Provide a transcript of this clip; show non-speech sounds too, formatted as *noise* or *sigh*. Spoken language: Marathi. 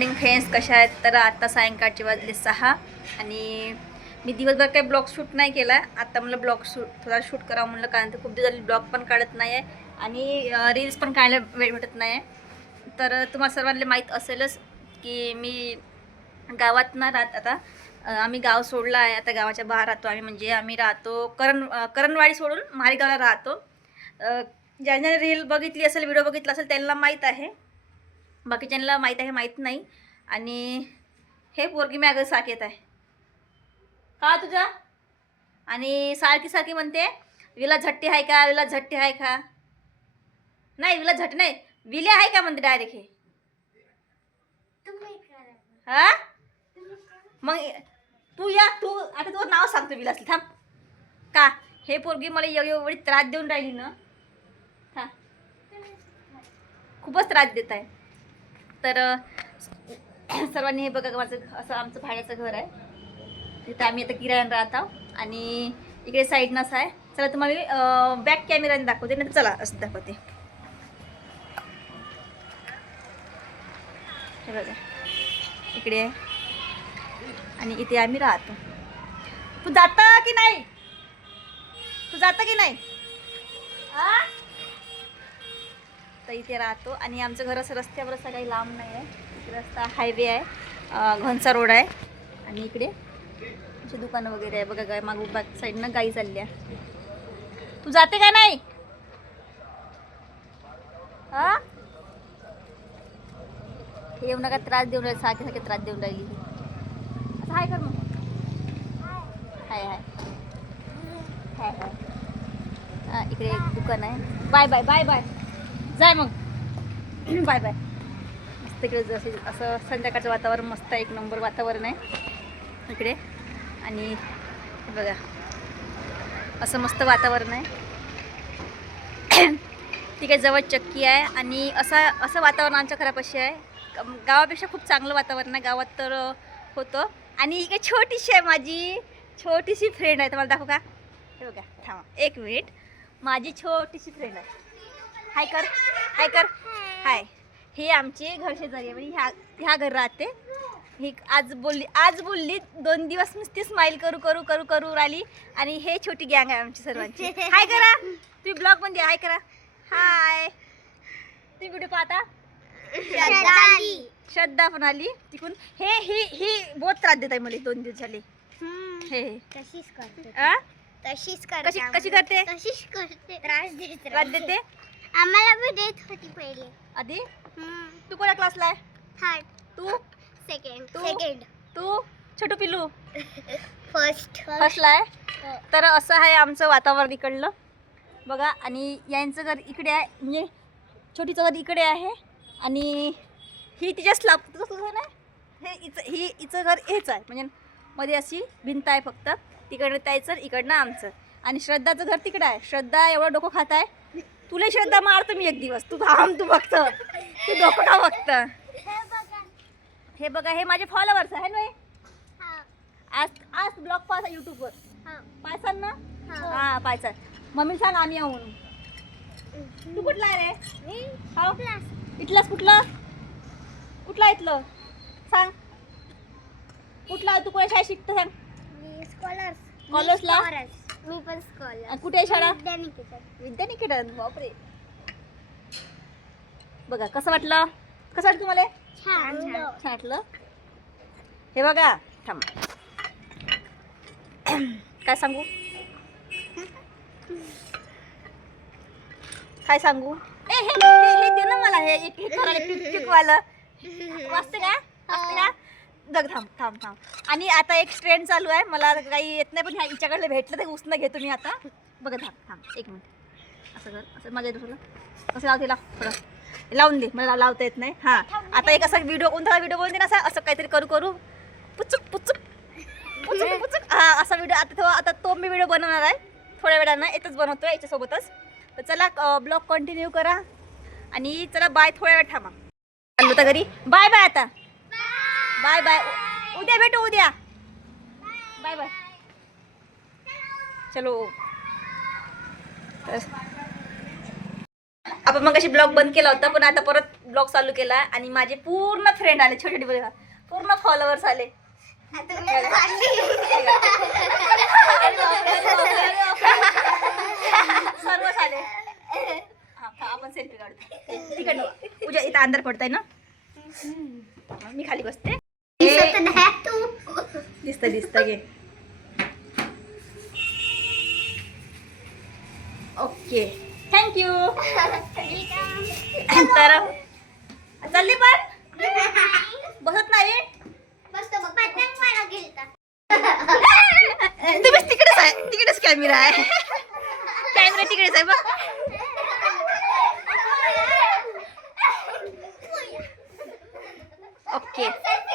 मॉर्निंग फ्रेंड्स कशा आहेत? तर आत्ता सायंकाळचे वाजले सहा आणि मी दिवसभर काही ब्लॉग शूट नाही केला. आत्ता मला ब्लॉग शूट थोडा शूट करावं म्हणलं कारण तर खूप दिवस ब्लॉग पण काढत नाही आहे आणि रील्स पण काढायला वेळ भेटत नाही आहे तर तुम्हाला सर्वांना माहीत असेलच की मी गावात ना राहत आता. आम्ही गाव सोडला आहे आता गावाच्या बाहेर राहतो आम्ही. म्हणजे आम्ही राहतो करण करणवाडी सोडून मारेगावला राहतो. ज्यांनी रील बघितली असेल व्हिडिओ बघितला असेल त्यांना माहीत आहे. बाकीच्यांना माहीत आहे माहीत नाही. आणि हे पोरगी मॅग साकेत आहे. का तुझा? आणि सारखी सारखी म्हणते विला झट्टी आहे का? विला झट्टी आहे का? नाही विला झट नाही. विले आहे का म्हणते डायरेक्ट हे? हा? मग तू या तू आता तुझं नाव सांगतो विलास थांब. का? हे पोरगी मला एवढी एवढी त्रास देऊन राहिली ना. हा खूपच त्रास देत आहे. तर *clears throat* सर्वांनी हे बघा माझं असं आमचं भाड्याचं घर आहे. तिथं आम्ही आता किरायन राहतो आणि इकडे साईड नसा आहे. चला तुम्हाला बॅक कॅमेराने दाखवते. नाही चला असं दाखवते. हे बघा. इकडे आहे. आणि इथे आम्ही राहतो. तू जाता की नाही? तू जाता की नाही? आ? तर इथे राहतो आणि आमचं घर असं रस्त्यावर असं काही लांब नाही आहे. रस्ता हायवे आहे. घनसा रोड आहे. आणि इकडे अशी दुकानं वगैरे आहे. बघा गाय मागू बॅक साईडनं गाई चालल्या. तू जाते का नाही? हा? येऊ नका त्रास देऊन राहील. सारखे सारखे त्रास देऊन राहिली. असं हाय कर मग. हाय हाय. हाय हाय. इकडे एक दुकान आहे. Bye bye bye bye. जाय मग. *clears throat* Bye bye. मस्त इकडे जसे असं संध्याकाळचं वातावरण मस्त आहे एक नंबर वातावरण आहे. इकडे. आणि बघा. असं मस्त वातावरण आहे. *clears throat* तिकडे जवळ चक्की आहे आणि असं असं वातावरण आमच्या घरापाशी आहे. गावापेक्षा खूप चांगलं वातावरण आहे. गावात तर होतं. आणि इकडे छोटीशी आहे माझी. छोटीशी फ्रेंड आहे. तुम्हाला दाखवू का? हे बघा थांबा. एक मिनिट माझी छोटीशी फ्रेंड आहे. हाय कर हाय कर. हाय. हे आमचे घर शेजारी म्हणजे ह्या ह्या घर राहते. ही आज बोलली आज बोलली दोन दिवस नुसती स्माईल करू करू करू करू राहिली. आणि हे छोटी गँग आहे आमची सर्वांची. हाय करा. तुम्ही ब्लॉगमध्ये हाय करा. हाय. तुम्ही कुठे पाहता? श्रद्धा पण आली तिकून हे ही ही बहुत त्रास देत आहे मला दोन दिवस झाले हे. तशीच करते? तशीच कशी करते? तशीच करते. त्रास देत. त्रास देते? आम्हाला भी देत होती पहिले. आधी? तू कोणत्या क्लासला आहे? थर्ड तू? सेकंड तू? सेकंड तू? छोटू पिल्लू? *laughs* फर्स्ट फर्स्टला आहे? तर असं आहे आमचं वातावरण इकडलं. बघा आणि यांचं घर इकडे आहे. म्हणजे छोटीचं घर इकडे आहे. आणि ही तिच्या स्लाब तुझं घर आहे? हे इचं ही हिचं घर हेच आहे. म्हणजे मध्ये अशी भिंत आहे फक्त. तिकडनं त्याचं इकडनं आमचं. आणि श्रद्धाचं घर तिकडं आहे. श्रद्धा एवढं डोकं खात आहे. तुला श्रद्धा मारतो मी एक दिवस. तू थांब तू फक्त. तू डोकं का फक्त. हे बघा हे माझे फॉलोअर्स आहे ना हे? आज आज ब्लॉग पाहता यूट्यूबवर पायसान ना? हा. पायसान मम्मी सांग आम्ही येऊ म्हणून. तू कुठला आहे रे? हो. इथलाच कुठला? कुठला आहे इथलं? सांग. कुठला आहे? तू कोणा शाळेत शिकतो सांग. स्कॉलर कॉलेजला? मी पण स्कॉलर कुठे आहे शाळा? विद्यानिकेतन. विद्यानिकेतन? बापरे. बघा कसं वाटलं? कसं वाटलं तुम्हाला? छान छान. छान वाटलं? हे बघा थांब. काय सांगू? काय सांगू? ए हे हे हे दे ना मला हे एक हे करायला टिक टिकवालं. वाचते का? वाचते का? जग थांब थांब थांब. आणि आता एक ट्रेंड चालू आहे. मला काही येत नाही पण ह्या हिच्याकडलं भेटलं ते उसनं घेतो मी आता. बघा थांब थांब एक मिनिट. असं कर असं मजा येतो तुला कसं लावते लाव थोडं. लावून दे मला लावता येत नाही. हां. आता एक असा व्हिडिओ कोणता व्हिडिओ बोलते ना असा? असं काहीतरी करू करू. पुचुक पुचुक. पुचुक पुचुक. हा असा व्हिडिओ आता तो आता तो मी व्हिडिओ बनवणार आहे. थोड्या वेळानं येतच बनवतो याच्यासोबतच. तर चला ब्लॉग कंटिन्यू करा. आणि चला बाय थोड्या वेळ थांबा. चाललो तर घरी. बाय बाय आता. Bye bye. उद्या भेटू उद्या. Bye bye. चलो. आपण मग अशी ब्लॉग बंद केला होता पण आता परत ब्लॉग चालू केला आणि माझे पूर्ण फ्रेंड आले. छोटे छोटे पूर्ण फॉलोअर्स आले. सर्वच आले. आपण सेल्फी काढतो. तिकडनं. उद्या इथं अंधार पडताय ना? मी खाली बसते. दिसत दिसत घे ओके थँक्यू तर चालली पण? *laughs* बसत नाही मस्त बघ. पतंग मला गेलता तुम्ही तिकडेच आहे. तिकडेच कॅमेरा आहे. कॅमेरा तिकडेच आहे बघ. *laughs* ओके *laughs*